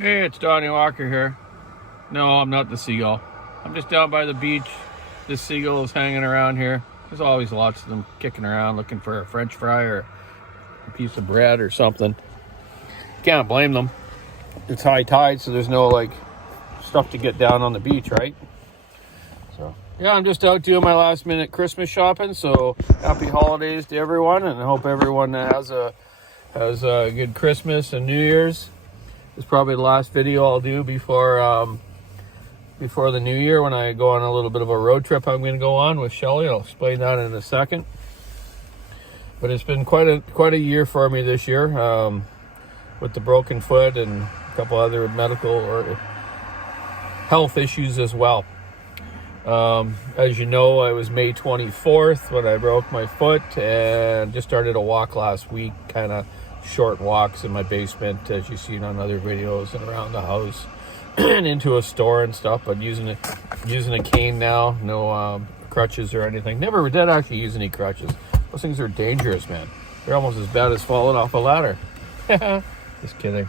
Hey, it's Donny Walker here. No, I'm not the seagull. I'm just down by the beach. This seagull is hanging around here. There's always lots of them kicking around looking for a french fry or a piece of bread or something. Can't blame them. It's high tide, so there's no stuff to get down on the beach, right? So yeah, I'm just out doing my last minute Christmas shopping. So happy holidays to everyone, and I hope everyone has a good Christmas and New Year's. It's probably the last video I'll do before the new year, when I go on a little bit of a road trip I'm going to go on with Shelly. I'll explain that in a second. But it's been quite a year for me this year, with the broken foot and a couple other medical or health issues as well. As you know, I was May 24th when I broke my foot and just started a walk last week, kind of short walks in my basement, as you've seen on other videos, and around the house and into a store and stuff, but using a cane now, no crutches or anything. Never did actually use any crutches. Those things are dangerous, man. They're almost as bad as falling off a ladder. Just kidding.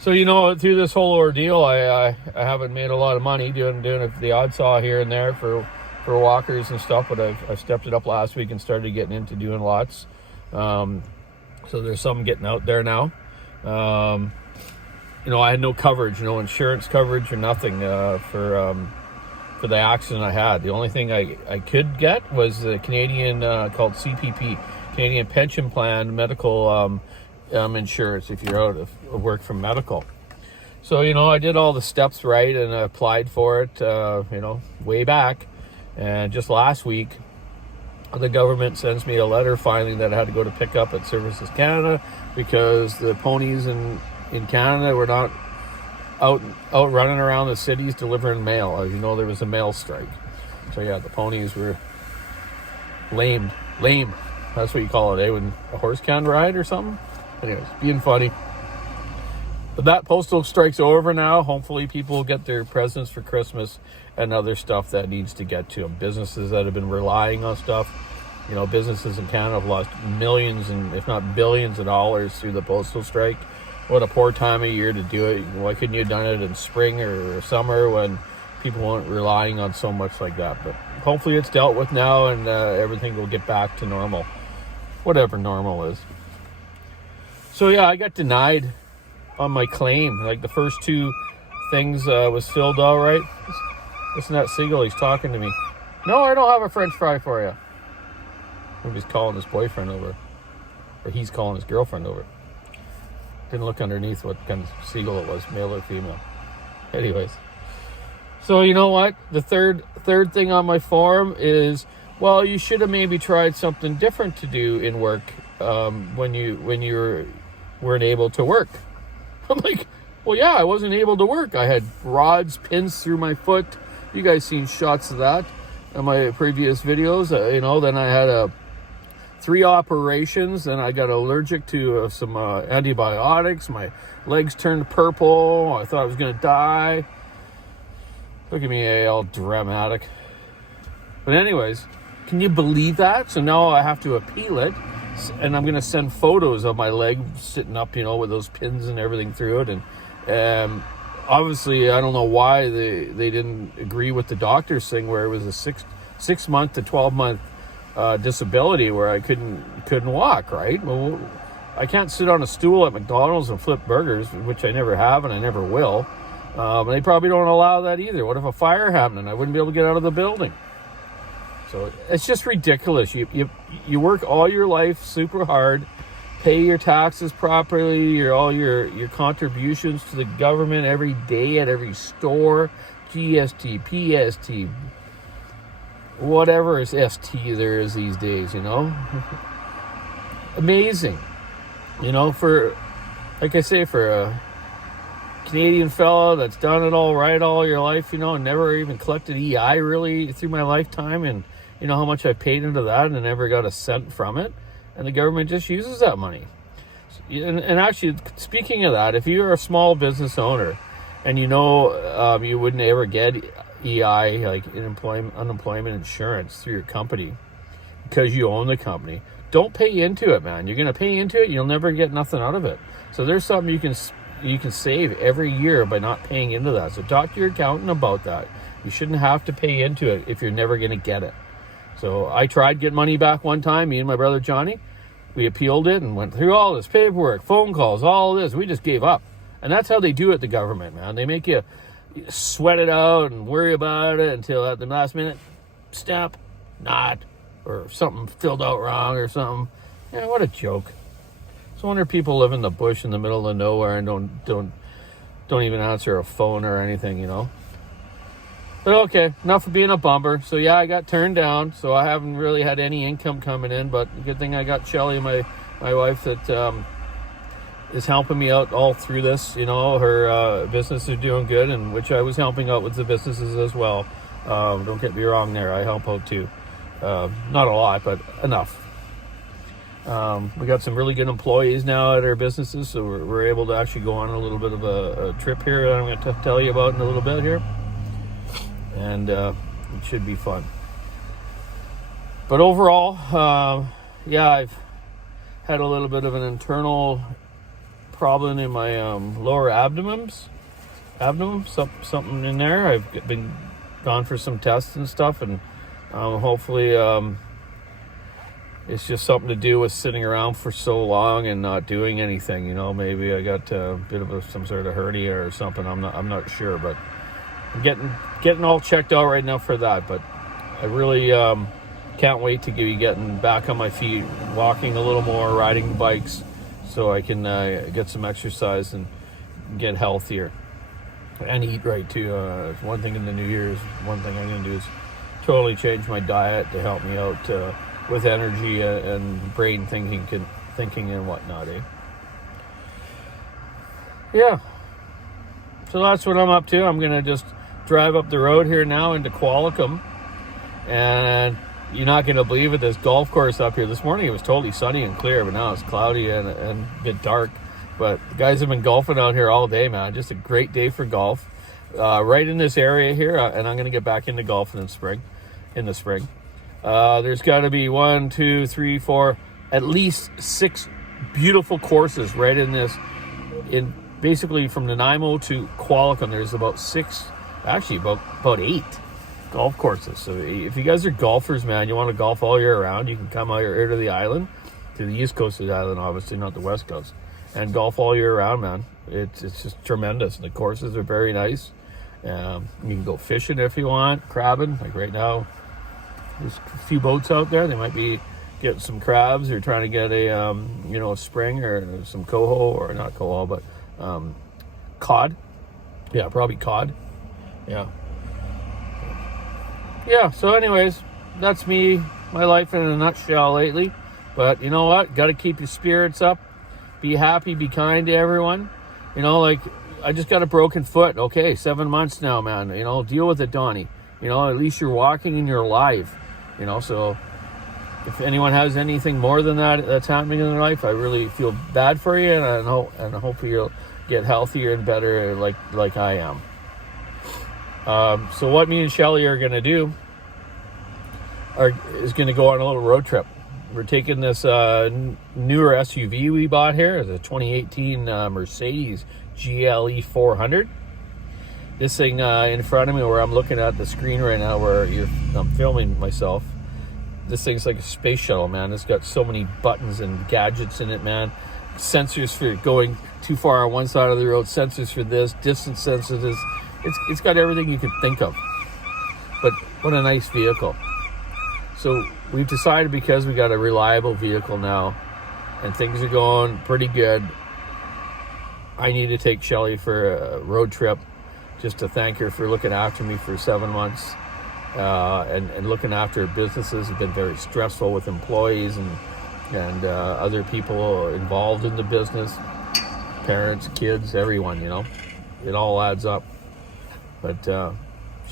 So, through this whole ordeal, I haven't made a lot of money doing the odd saw here and there for walkers and stuff, but I've stepped it up last week and started getting into doing lots. So there's some getting out there now. I had no coverage, no insurance coverage or nothing for the accident I had. The only thing I could get was the Canadian called CPP, Canadian Pension Plan medical insurance if you're out of work from medical. So, I did all the steps right and I applied for it, way back. And just last week, the government sends me a letter finally that I had to go to pick up at Services Canada because the ponies in Canada were not out running around the cities delivering mail. As you know, there was a mail strike. So yeah, the ponies were lame. That's what you call it, when a horse can't ride or something. Anyways, being funny. But that postal strike's over now. Hopefully people will get their presents for Christmas and other stuff that needs to get to them. Businesses that have been relying on stuff, businesses in Canada have lost millions and if not billions of dollars through the postal strike. What a poor time of year to do it. Why couldn't you have done it in spring or summer when people weren't relying on so much like that? But hopefully it's dealt with now and everything will get back to normal, whatever normal is. So yeah, I got denied on my claim. The first two things was filled all right. Listen to that seagull, he's talking to me. No, I don't have a french fry for you. Maybe he's calling his boyfriend over. Or he's calling his girlfriend over. Didn't look underneath what kind of seagull it was, male or female. Anyways. So you know what? The third thing on my form is, well, you should have maybe tried something different to do in work when you weren't able to work. I'm like, well, yeah, I wasn't able to work. I had rods, pins through my foot. You guys seen shots of that in my previous videos. Then I had 3 operations, and I got allergic to some antibiotics. My legs turned purple. I thought I was going to die. Look at me, all dramatic. But anyways, can you believe that? So now I have to appeal it. And I'm going to send photos of my leg sitting up, with those pins and everything through it. And obviously, I don't know why they didn't agree with the doctor's thing where it was a 6 month to 12 month disability where I couldn't walk, right? Well, I can't sit on a stool at McDonald's and flip burgers, which I never have and I never will. They probably don't allow that either. What if a fire happened and I wouldn't be able to get out of the building? So it's just ridiculous. You work all your life super hard, pay your taxes properly, all your contributions to the government every day at every store, GST, PST, whatever is ST there is these days, Amazing. For a Canadian fella that's done it all right all your life, never even collected EI really through my lifetime, and how much I paid into that and I never got a cent from it, and the government just uses that money. And actually, speaking of that, if you're a small business owner and you wouldn't ever get EI, like unemployment insurance through your company because you own the company, don't pay into it, man. You're going to pay into it, you'll never get nothing out of it. So there's something you can save every year by not paying into that. So talk to your accountant about that. You shouldn't have to pay into it if you're never going to get it. So I tried getting money back one time, me and my brother Johnny. We appealed it and went through all this paperwork, phone calls, all this. We just gave up. And that's how they do it, the government, man. They make you sweat it out and worry about it until at the last minute, stamp, not, or something filled out wrong or something. Yeah, what a joke. So I wonder if people live in the bush in the middle of nowhere and don't even answer a phone or anything, you know. But okay, enough of being a bummer. So yeah, I got turned down, so I haven't really had any income coming in, but good thing I got Shelly, my wife, that is helping me out all through this. You know, her business is doing good, and which I was helping out with the businesses as well. Don't get me wrong there, I help out too. Not a lot, but enough. We got some really good employees now at our businesses, so we're able to actually go on a little bit of a trip here that I'm going to tell you about in a little bit here. And it should be fun. But overall, yeah, I've had a little bit of an internal problem in my lower abdomen, something in there. I've been gone for some tests and stuff, and hopefully it's just something to do with sitting around for so long and not doing anything. You know, maybe I got a bit of some sort of hernia or something. I'm not sure, but I'm getting all checked out right now for that. But I really can't wait to be getting back on my feet, walking a little more, riding bikes, so I can get some exercise and get healthier and eat right too. One thing in the new year is one thing I'm going to do is totally change my diet to help me out with energy and brain thinking and whatnot. Yeah. So that's what I'm up to. I'm going to just drive up the road here now into Qualicum, and you're not going to believe it, this golf course up here. This morning it was totally sunny and clear, but now it's cloudy and a bit dark. But the guys have been golfing out here all day, man. Just a great day for golf. Right in this area here, and I'm going to get back into golfing in the spring. There's got to be 1, 2, 3, 4, at least 6 beautiful courses right in this. In basically from Nanaimo to Qualicum, there's about 6, actually about 8 golf courses. So if you guys are golfers, man, you want to golf all year round, you can come out here to the island, to the east coast of the island, obviously, not the west coast, and golf all year round, man. It's just tremendous. The courses are very nice. You can go fishing if you want, crabbing. Like right now, there's a few boats out there. They might be getting some crabs or trying to get a spring or some coho, or not coho, but cod. Yeah, probably cod. Yeah, so anyways, that's me, my life in a nutshell lately. But you know what? Got to keep your spirits up. Be happy, be kind to everyone. You know, like, I just got a broken foot. Okay, 7 months now, man. You know, deal with it, Donny. You know, at least you're walking and you're alive. You know, so if anyone has anything more than that's happening in their life, I really feel bad for you, and hopefully you'll get healthier and better like I am. So what me and Shelly are going to do is going to go on a little road trip. We're taking this newer SUV we bought here. It's a 2018 Mercedes GLE 400. This thing in front of me, where I'm looking at the screen right now, where I'm filming myself. This thing's like a space shuttle, man. It's got so many buttons and gadgets in it, man. Sensors for going too far on one side of the road, sensors for this, distance sensors. It's got everything you could think of. But what a nice vehicle. So we've decided, because we got a reliable vehicle now and things are going pretty good, I need to take Shelly for a road trip, just to thank her for looking after me for 7 months, and looking after businesses. Have been very stressful with employees and other people involved in the business, parents, kids, everyone, you know. It all adds up. But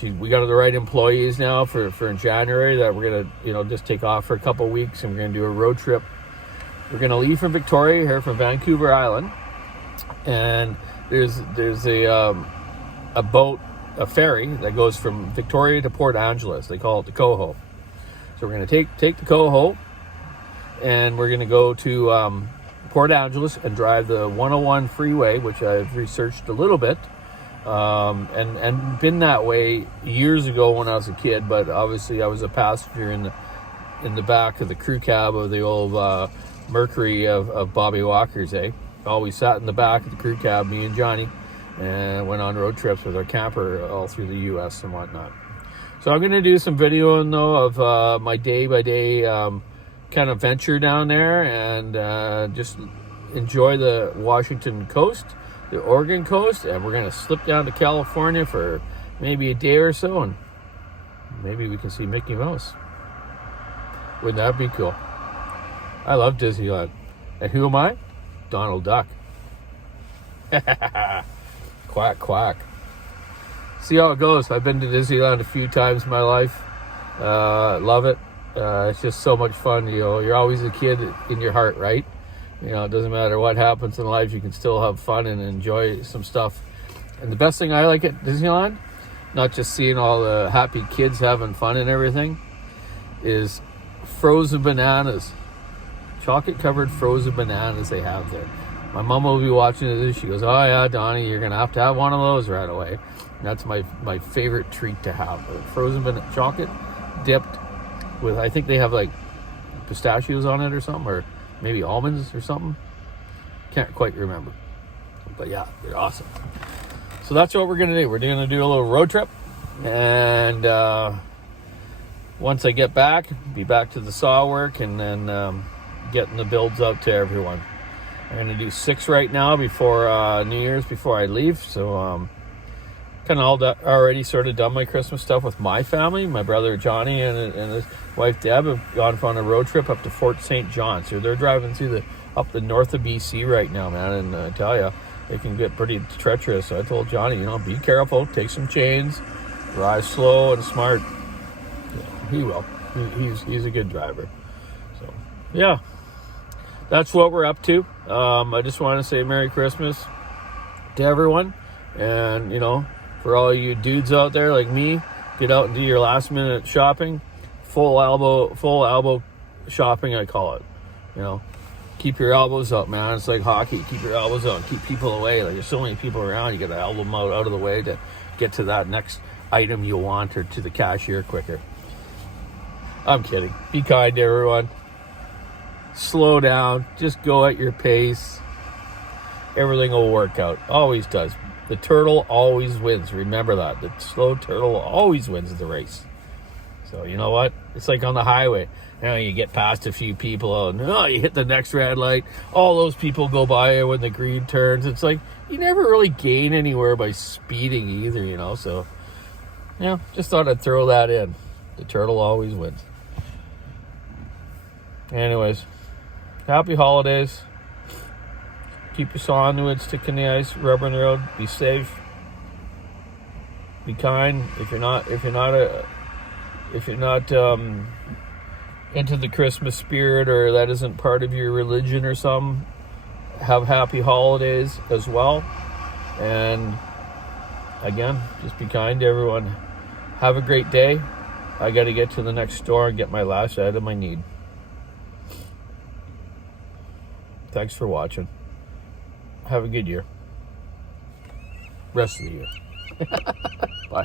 we got the right employees now for in January, that we're gonna, you know, just take off for a couple of weeks, and we're gonna do a road trip. We're gonna leave from Victoria here, from Vancouver Island, and there's a boat, a ferry that goes from Victoria to Port Angeles. They call it the Coho. So we're gonna take the Coho, and we're gonna go to Port Angeles and drive the 101 freeway, which I've researched a little bit, and been that way years ago when I was a kid. But obviously, I was a passenger in the back of the crew cab of the old Mercury of Bobby Walker's. Always sat in the back of the crew cab, me and Johnny, and went on road trips with our camper all through the U.S. and whatnot. So I'm going to do some videoing though of my day-by-day kind of venture down there, and just enjoy the Washington coast, the Oregon coast, and we're going to slip down to California for maybe a day or so, and maybe we can see Mickey Mouse. Wouldn't that be cool? I love Disneyland. And who am I? Donald Duck. Quack, quack. See how it goes. I've been to Disneyland a few times in my life. Love it. It's just so much fun. You're always a kid in your heart, right? It doesn't matter what happens in life, you can still have fun and enjoy some stuff. And the best thing I like at Disneyland, not just seeing all the happy kids having fun and everything, is frozen bananas. Chocolate covered frozen bananas they have there. My mom will be watching this. She goes, "Oh yeah, Donnie, you're gonna have to have one of those right away." And that's my favorite treat to have. Frozen chocolate dipped with, I think they have like pistachios on it or something, or maybe almonds or something. Can't quite remember. But yeah, they're awesome. So that's what we're gonna do. We're gonna do a little road trip, and once I get back, be back to the saw work, and then getting the builds out to everyone. I'm going to do 6 right now before New Year's, before I leave. So kind of already sort of done my Christmas stuff with my family. My brother Johnny and his wife Deb have gone on a road trip up to Fort St. John. So they're driving through up the north of BC right now, man. And I tell you, they can get pretty treacherous. So I told Johnny, be careful, take some chains, drive slow and smart. Yeah, he will. He's a good driver. So yeah. That's what we're up to. I just want to say Merry Christmas to everyone. And, for all you dudes out there like me, get out and do your last minute shopping. Full elbow shopping, I call it. Keep your elbows up, man. It's like hockey. Keep your elbows up. Keep people away. Like, there's so many people around. You got to elbow them out of the way to get to that next item you want, or to the cashier quicker. I'm kidding. Be kind to everyone. Slow down, just go at your pace. Everything will work out. Always does. The turtle always wins. Remember that. The slow turtle always wins the race. So you know what? It's like on the highway. You get past a few people, and you hit the next red light. All those people go by you when the green turns. It's like you never really gain anywhere by speeding either, So, just thought I'd throw that in. The turtle always wins. Anyways. Happy holidays. Keep your saw on the wood, stick in the ice, rubber in the road. Be safe. Be kind. If you're not into the Christmas spirit, or that isn't part of your religion or something, have happy holidays as well. And again, just be kind to everyone. Have a great day. I got to get to the next store and get my last item I need. Thanks for watching. Have a good year. Rest of the year. Bye.